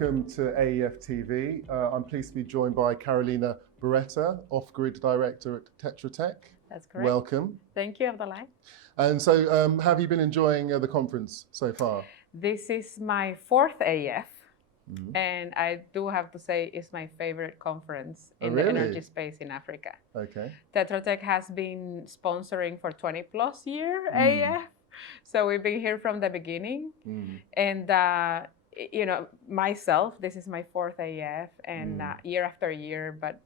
Welcome to AEF TV. I'm pleased to be joined by Carolina Barreto, OffGrid Director at Tetra Tech. That's correct. Welcome. Thank you, Abdullah. And so, have you been enjoying the conference so far? This is my fourth AEF, and I do have to say it's my favorite conference in the energy space in Africa. Okay. Tetra Tech has been sponsoring for 20 plus years AEF, so we've been here from the beginning. And you know, myself, this is my fourth AEF, and year after year, but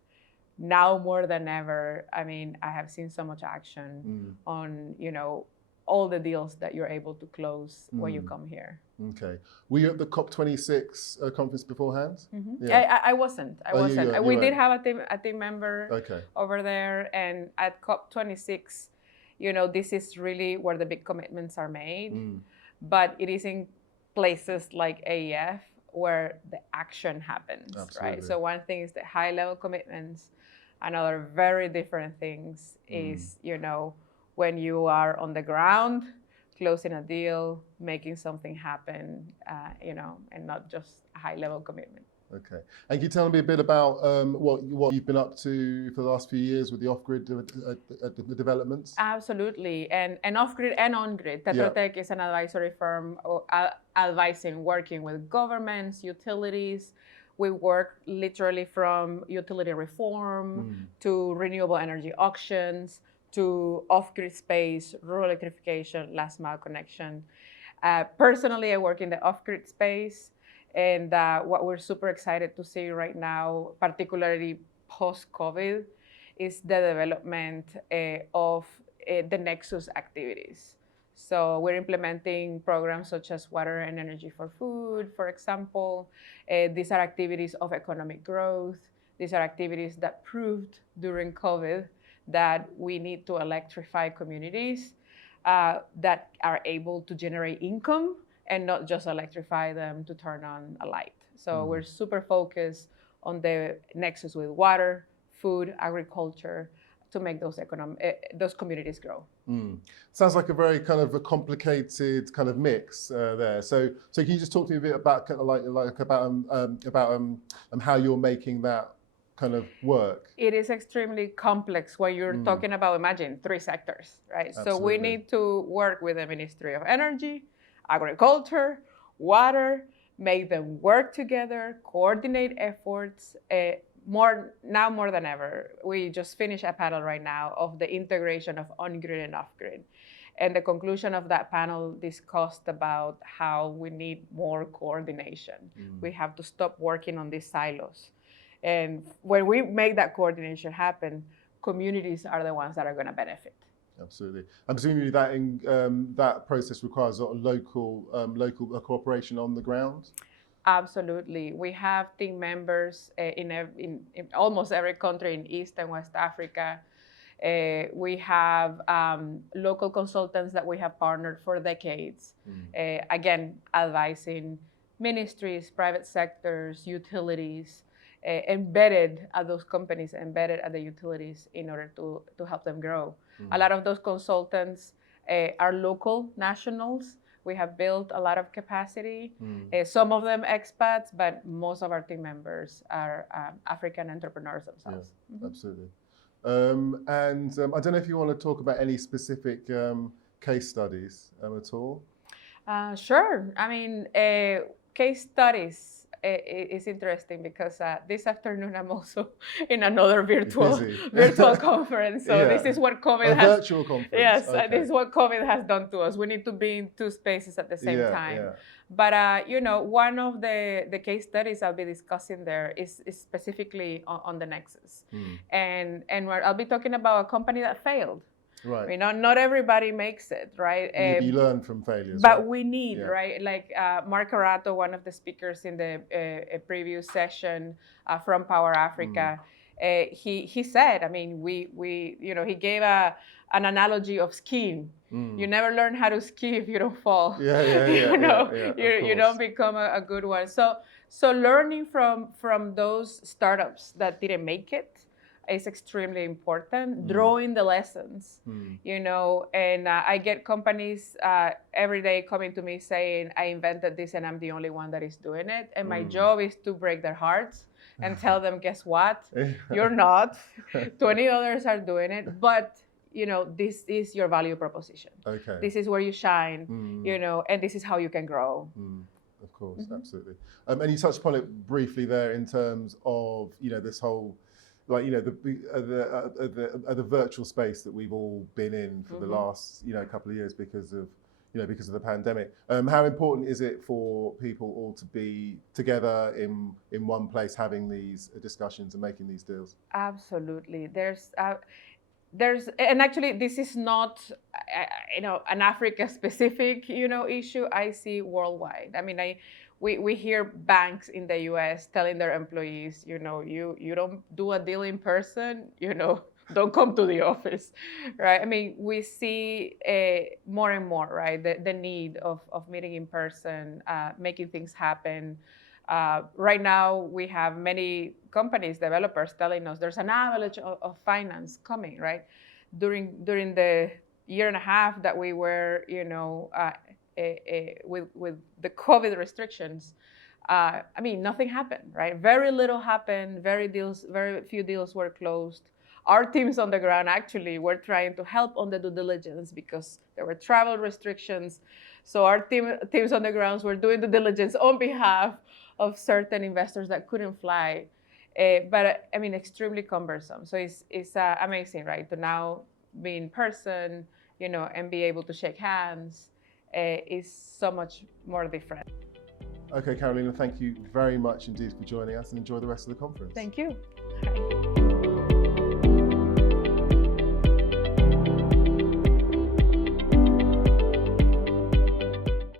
now more than ever, I mean, I have seen so much action on, you know, all the deals that you're able to close when you come here. Okay. Were you at the COP26 conference beforehand? I wasn't. We did have a team member over there, and at COP26, you know, this is really where the big commitments are made, but it is in places like AEF where the action happens, right? So one thing is the high-level commitments. Another very different things is, you know, when you are on the ground, closing a deal, making something happen, you know, and not just a high-level commitment. Okay. And can you tell me a bit about what you've been up to for the last few years with the OffGrid the developments? Absolutely. And OffGrid and OnGrid. Tetra Tech is an advisory firm working with governments, utilities. We work literally from utility reform to renewable energy auctions to off-grid space, rural electrification, last mile connection. Personally, I work in the off-grid space. And what we're super excited to see right now, particularly post-COVID, is the development of the Nexus activities. So we're implementing programs such as water and energy for food, for example. These are activities of economic growth. These are activities that proved during COVID that we need to electrify communities that are able to generate income and not just electrify them to turn on a light. So we're super focused on the nexus with water, food, agriculture, to make those communities grow. Sounds like a very kind of a complicated kind of mix there. So can you just talk to me a bit about kind of about how you're making that kind of work? It is extremely complex when you're talking about, imagine, 3 sectors, right? Absolutely. So we need to work with the Ministry of Energy, agriculture, water, make them work together, coordinate efforts. More than ever, we just finished a panel right now of the integration of on-grid and off-grid. And the conclusion of that panel discussed about how we need more coordination. We have to stop working on these silos. And when we make that coordination happen, communities are the ones that are going to benefit. Absolutely. And presumably that process requires a lot of local cooperation on the ground? Absolutely. We have team members in almost every country in East and West Africa. We have local consultants that we have partnered for decades, again, advising ministries, private sectors, utilities, embedded at those companies, embedded at the utilities in order to help them grow. A lot of those consultants are local nationals. We have built a lot of capacity, some of them expats, but most of our team members are African entrepreneurs themselves. Yeah, absolutely. And I don't know if you want to talk about any specific case studies at all? Sure. I mean, case studies is interesting because this afternoon I'm also in another virtual conference. So this is what COVID has. Virtual conference. Yes, this is what COVID has done to us. We need to be in 2 spaces at the same time. Yeah. But you know, one of the case studies I'll be discussing there is specifically on the Nexus, and I'll be talking about a company that failed. Right. You know, not everybody makes it, right? You learn from failures. But we need, right? Like Mark Barreto, one of the speakers in the previous session from Power Africa, he said, I mean, we you know, he gave an analogy of skiing. You never learn how to ski if you don't fall. You don't become a good one. So learning from those startups that didn't make it, is extremely important. Drawing the lessons, you know, and I get companies every day coming to me saying, I invented this and I'm the only one that is doing it. And my job is to break their hearts and tell them, guess what? You're not. 20 others are doing it. But, you know, this is your value proposition. Okay. This is where you shine, you know, and this is how you can grow. Of course, absolutely. And you touched upon it briefly there in terms of, you know, this whole, like, you know, the virtual space that we've all been in for the last, you know, couple of years because of, you know, because of the pandemic. How important is it for people all to be together in one place, having these discussions and making these deals? Absolutely. And actually, this is not, you know, an Africa-specific, you know, issue. I see worldwide. I mean, we hear banks in the U.S. telling their employees, you know, you don't do a deal in person, you know, don't come to the office, right? I mean, we see more and more, right, the need of meeting in person, making things happen. Right now, we have many companies, developers telling us there's an avalanche of finance coming, right? During the year and a half that we were, you know, with the COVID restrictions, I mean, nothing happened, right? Very little happened. Very few deals were closed. Our teams on the ground actually were trying to help on the due diligence because there were travel restrictions. So our teams on the grounds were doing the diligence on behalf of certain investors that couldn't fly. But I mean, extremely cumbersome. So it's amazing, right? To now be in person, you know, and be able to shake hands is so much more different. Okay, Carolina, thank you very much indeed for joining us and enjoy the rest of the conference. Thank you.